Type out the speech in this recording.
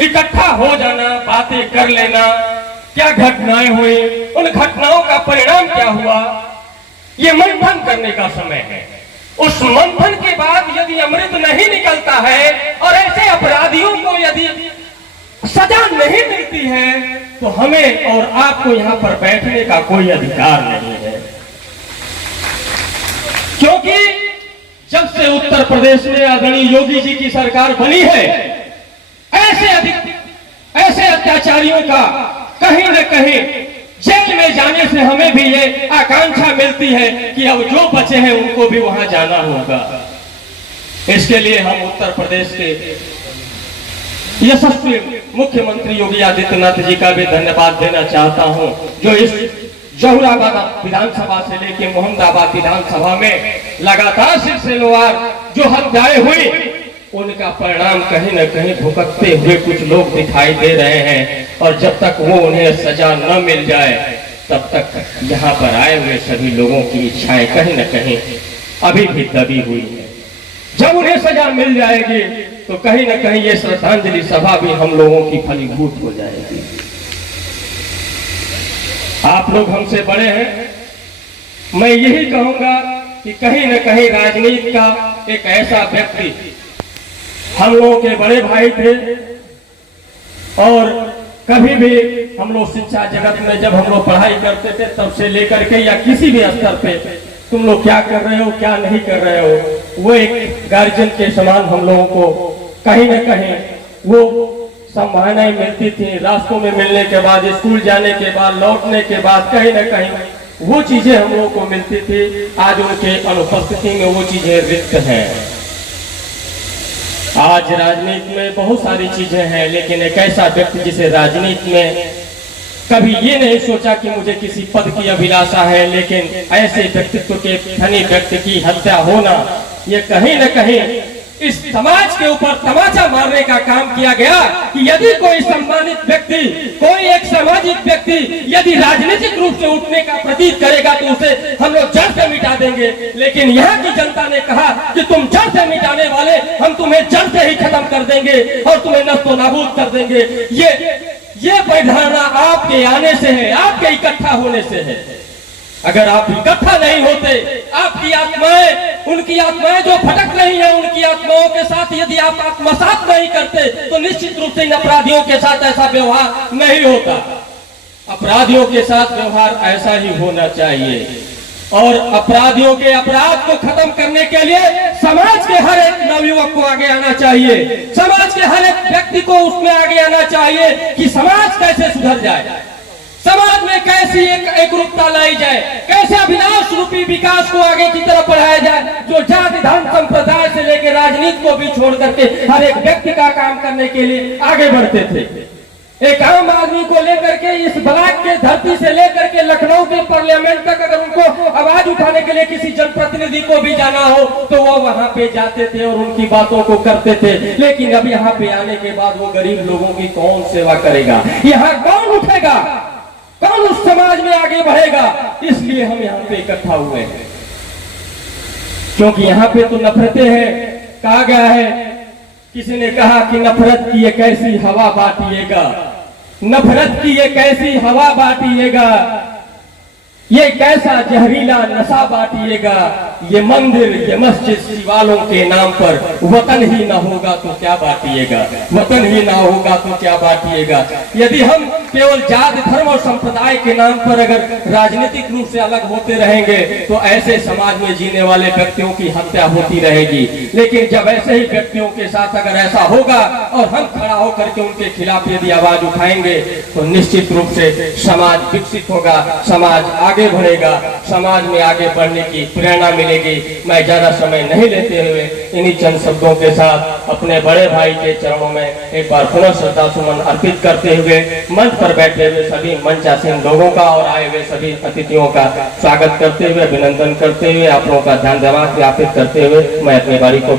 इकट्ठा हो जाना, बातें कर लेना, क्या घटनाएं हुई, उन घटनाओं का परिणाम क्या हुआ, ये मंथन करने का समय है। उस मंथन के बाद यदि अमृत नहीं निकलता है और ऐसे अपराधियों को यदि सजा नहीं मिलती है तो हमें और आपको यहां पर बैठने का कोई अधिकार नहीं है। क्योंकि जब से उत्तर प्रदेश में आदरणीय योगी जी की सरकार बनी है, ऐसे अत्याचारियों का कहीं न कहीं जेल में जाने से हमें भी ये आकांक्षा मिलती है कि अब जो बचे हैं उनको भी वहां जाना होगा। इसके लिए हम उत्तर प्रदेश के यशस्वी मुख्यमंत्री योगी आदित्यनाथ जी का भी धन्यवाद देना चाहता हूं, जो इस जहुराबाद विधानसभा से लेकर मोहम्मदाबाद विधानसभा में लगातार सिलसिलेवार जो हत्याएं हुई उनका परिणाम कहीं न कहीं भुगतते हुए कुछ लोग दिखाई दे रहे हैं। और जब तक वो उन्हें सजा न मिल जाए तब तक यहाँ पर आए हुए सभी लोगों की इच्छाएं कहीं न कहीं अभी भी दबी हुई है। जब उन्हें सजा मिल जाएगी तो कहीं न कहीं ये श्रद्धांजलि सभा भी हम लोगों की फलीभूत हो जाएगी। आप लोग हमसे बड़े हैं, मैं यही कहूंगा कि कहीं न कहीं राजनीति का एक ऐसा व्यक्ति हम लोगों के बड़े भाई थे और कभी भी हम लोग शिक्षा जगत में जब हम लोग पढ़ाई करते थे तब से लेकर के या किसी भी स्तर पे तुम लोग क्या कर रहे हो क्या नहीं कर रहे हो, वो एक गार्जियन के समान हम लोगों को कहीं न कहीं वो संभावनाएं मिलती थी। रास्तों में मिलने के बाद, स्कूल जाने के बाद, लौटने के बाद कहीं न कहीं वो चीजें हम लोगों को मिलती थी। आज उनके अनुपस्थिति में वो चीजें रिक्त हैं। आज राजनीति में बहुत सारी चीजें हैं, लेकिन एक ऐसा व्यक्ति जिसे राजनीति में कभी ये नहीं सोचा कि मुझे किसी पद की अभिलाषा है, लेकिन ऐसे व्यक्तित्व के धनी व्यक्ति की हत्या होना, ये कहीं न कहीं इस समाज के ऊपर तमाचा मारने का काम किया गया कि यदि कोई सम्मानित व्यक्ति, कोई एक सामाजिक व्यक्ति यदि राजनीतिक रूप से उठने का प्रतीत करेगा तो उसे हम लोग जड़ से मिटा देंगे। लेकिन यहाँ की जनता ने कहा कि तुम जड़ से मिटाने वाले, हम तुम्हें जड़ से ही खत्म कर देंगे और तुम्हें नस्तो नाबूद कर देंगे। ये परिधारणा आपके आने से है, आपके इकट्ठा होने से है। अगर आप इकट्ठा नहीं होते, आपकी आत्माएं, उनकी आत्माएं जो भटक रही हैं, उनकी आत्माओं के साथ यदि आप आत्मसात नहीं करते तो निश्चित रूप से इन अपराधियों के साथ ऐसा व्यवहार नहीं होता। अपराधियों के साथ व्यवहार ऐसा ही होना चाहिए और अपराधियों के अपराध को खत्म करने के लिए समाज के हर एक नवयुवक को आगे आना चाहिए। समाज के हर एक व्यक्ति को उसमें आगे आना चाहिए कि समाज कैसे सुधर जाए, समाज में कैसी एक रूपता लाई जाए, कैसे अभिलाष रूपी विकास को आगे की तरफ बढ़ाया जाए, जो जाति धर्म संप्रदाय से लेकर राजनीति को भी छोड़ करके हर एक व्यक्ति का काम करने के लिए आगे बढ़ते थे। एक आम आदमी को लेकर के इस ब्लॉक के धरती से लेकर के लखनऊ के पार्लियामेंट तक अगर उनको आवाज उठाने के लिए किसी जनप्रतिनिधि को भी जाना हो तो वो वहां पे जाते थे और उनकी बातों को करते थे। लेकिन अब यहाँ पे आने के बाद वो गरीब लोगों की कौन सेवा करेगा, यहाँ कौन उठेगा, कौन उस समाज में आगे बढ़ेगा। इसलिए हम यहाँ पे इकट्ठा हुए हैं, क्योंकि यहाँ पे तो नफरतें हैं। कहा गया है, किसी ने कहा कि नफरत की एक ऐसी हवा बांटिएगा, नफरत की एक ऐसी हवा बांटिएगा, ये कैसा जहरीला नशा बांटिएगा, ये मंदिर ये मस्जिद शिवालों के नाम पर वतन ही ना होगा तो क्या बांटिएगा, वतन ही ना होगा तो क्या बांटिएगा। यदि हम केवल जाति धर्म और संप्रदाय के नाम पर अगर राजनीतिक रूप से अलग होते रहेंगे तो ऐसे समाज में जीने वाले व्यक्तियों की हत्या होती रहेगी। लेकिन जब ऐसे ही व्यक्तियों के साथ अगर ऐसा होगा और हम खड़ा होकर के उनके खिलाफ यदि आवाज उठाएंगे तो निश्चित रूप से समाज विकसित होगा, समाज आगे बढ़ेगा, समाज में आगे बढ़ने की प्रेरणा मिलेगी। मैं ज्यादा समय नहीं लेते हुए इन्हीं चंद शब्दों के साथ अपने बड़े भाई के चरणों में एक बार पुनः श्रद्धा सुमन अर्पित करते हुए मंच पर बैठे हुए सभी मंचासीन लोगों का और आए हुए सभी अतिथियों का स्वागत करते हुए, अभिनंदन करते हुए, आप लोगों का धन्यवाद ज्ञापित करते हुए मैं अपनी बारी को